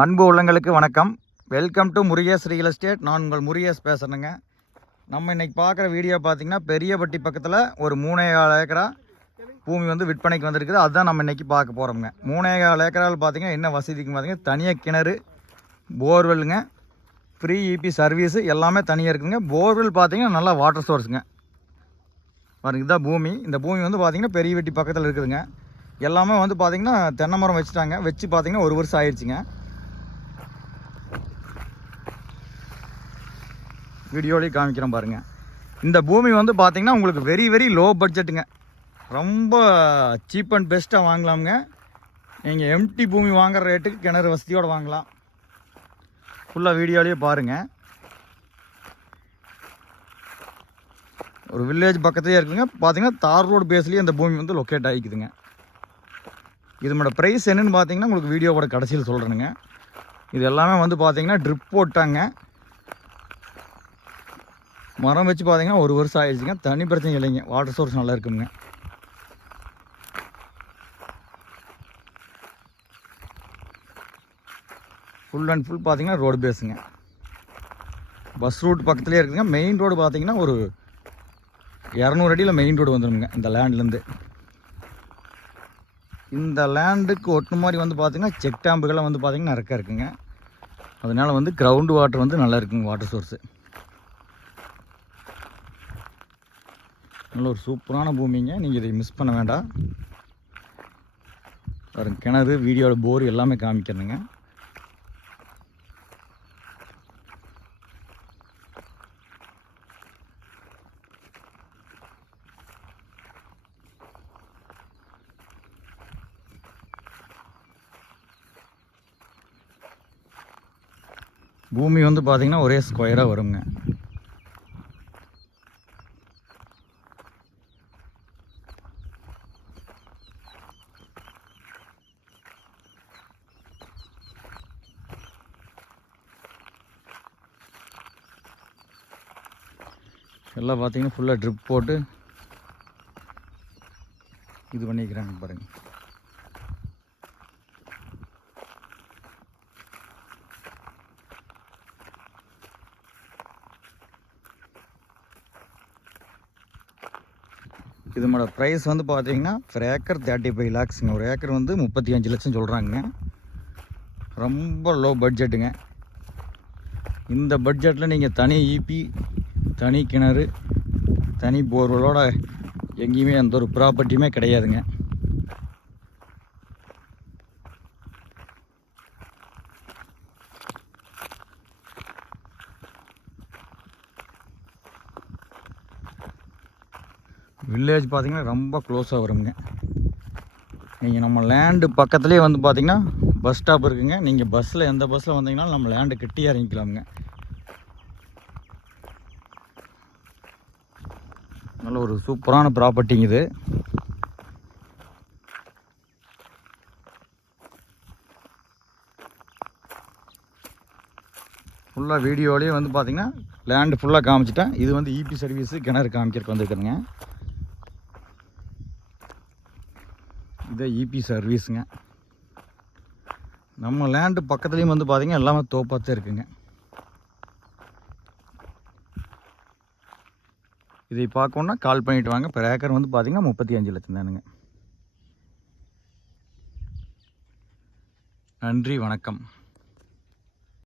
அன்பு உள்ளங்களுக்கு வணக்கம். Welcome to Murugesh real estate நான் உங்கள் முருகேஸ் பேசுகிறேங்க நம்ம இன்றைக்கி பார்க்குற வீடியோ பார்த்தீங்கன்னா பெரியபட்டி பக்கத்தில் ஒரு மூணே கால் ஏக்கரா பூமி வந்து விற்பனைக்கு வந்திருக்குது. அதுதான் நம்ம இன்றைக்கி பார்க்க போகிறோம்ங்க மூணே கால் ஏக்கரால் பார்த்தீங்கன்னா என்ன வசதிக்கு பார்த்தீங்கன்னா தனியாக கிணறு போர்வெல்லுங்க ஃப்ரீ இபி சர்வீஸு எல்லாமே தனியாக இருக்குதுங்க. போர்வெல் பார்த்திங்கன்னா நல்லா வாட்டர் சோர்ஸுங்க பாருங்க இதுதான் பூமி. இந்த பூமி வந்து பார்த்திங்கன்னா பெரிய வெட்டி பக்கத்தில் இருக்குதுங்க. எல்லாமே வந்து பார்த்திங்கன்னா தென்னை மரம் வச்சுட்டாங்க. வச்சு பார்த்தீங்கன்னா ஒரு வருஷம் ஆயிடுச்சுங்க. வீடியோலேயே காமிக்கிறேன் பாருங்கள் இந்த பூமி வந்து பார்த்திங்கன்னா உங்களுக்கு வெரி வெரி லோ பட்ஜெட்டுங்க ரொம்ப சீப் அண்ட் பெஸ்ட்டாக வாங்கலாமுங்க. நீங்கள் எம்டி பூமி வாங்குற ரேட்டுக்கு கிணறு வசதியோடு வாங்கலாம். ஃபுல்லாக வீடியோலேயே பாருங்கள் ஒரு வில்லேஜ் பக்கத்துலேயே இருக்குங்க. பார்த்தீங்கன்னா தார் ரோடு பேஸ்லேயே இந்த பூமி வந்து லொக்கேட் ஆகிக்குதுங்க. இதனோட ப்ரைஸ் என்னென்னு பார்த்தீங்கன்னா உங்களுக்கு வீடியோவோட கடைசியில் சொல்கிறேனுங்க இது எல்லாமே வந்து பார்த்தீங்கன்னா ட்ரிப் போட்டாங்க. மரம் வச்சு பார்த்தீங்கன்னா ஒரு வருஷம் ஆயிடுச்சுங்க. தண்ணி பிரச்சனை இல்லைங்க. வாட்டர் சோர்ஸ் நல்லா இருக்குங்க. ஃபுல் அண்ட் ஃபுல் பார்த்தீங்கன்னா ரோடு பேஸுங்க பஸ் ரூட் பக்கத்துலேயே இருக்குதுங்க. மெயின் ரோடு பார்த்தீங்கன்னா ஒரு இரநூறு அடியில் மெயின் ரோடு வந்துடுங்க இந்த லேண்ட்லேருந்து இந்த லேண்டுக்கு ஒட்டு மாதிரி வந்து பார்த்திங்கன்னா செக் டேம்புகள்லாம் வந்து பார்த்திங்கன்னா நிறைய இருக்குங்க. அதனால் வந்து கிரவுண்டு வாட்டர் வந்து நல்லா இருக்குங்க வாட்டர் சோர்ஸு நல்ல ஒரு சூப்பரான பூமிங்க. நீங்கள் இதை மிஸ் பண்ண வேண்டாம். பாருங்க கிணறு வீடியோவில் போர் எல்லாமே காமிக்கிறேங்க பூமி வந்து பார்த்திங்கன்னா ஒரே ஸ்கொயராக வருங்க. எல்லாம் பார்த்தீங்கன்னா ஃபுல்லாக ட்ரிப் போட்டு இது பண்ணிக்கிறாங்க பாருங்க. இதனோட ப்ரைஸ் வந்து பார்த்தீங்கன்னா ஒரு ஏக்கர் தேர்ட்டி ஃபைவ் லேக்ஸுங்க ஒரு ஏக்கர் வந்து முப்பத்தி அஞ்சு லட்சம் சொல்கிறாங்க ரொம்ப லோ பட்ஜெட்டுங்க இந்த பட்ஜெட்டில் நீங்கள் தனி ஈபி தனி கிணறு தனி போர்வலோட எங்கேயுமே எந்த ஒரு ப்ராப்பர்ட்டியுமே கிடையாதுங்க. வில்லேஜ் பார்த்தீங்கன்னா ரொம்ப க்ளோஸாக வருங்க. நீங்கள் நம்ம லேண்டு பக்கத்துலேயே வந்து பார்த்திங்கன்னா பஸ் ஸ்டாப் இருக்குங்க. நீங்கள் பஸ்ஸில் எந்த பஸ்ஸில் வந்தீங்கன்னாலும் நம்ம லேண்டு கிட்டே இறங்கிக்கலாமுங்க. நல்ல ஒரு சூப்பரான ப்ராப்பர்ட்டிங்க இது. ஃபுல்லாக வீடியோலேயே வந்து பார்த்தீங்கன்னா லேண்டு ஃபுல்லாக காமிச்சிட்டேன். இது வந்து இபி சர்வீஸு கிணறு காமிக்கிறதுக்கு வந்துருக்குறேங்க இதே இபி சர்வீஸுங்க நம்ம லேண்டு பக்கத்துலேயும் வந்து பார்த்தீங்கன்னா எல்லாமே தோப்பாக இருக்குங்க. இதை பார்க்கணுன்னா கால் பண்ணிட்டு வாங்க. per ஏக்கர் வந்து பார்த்தீங்கன்னா முப்பத்தி அஞ்சு லட்சம் தானுங்க. நன்றி வணக்கம்.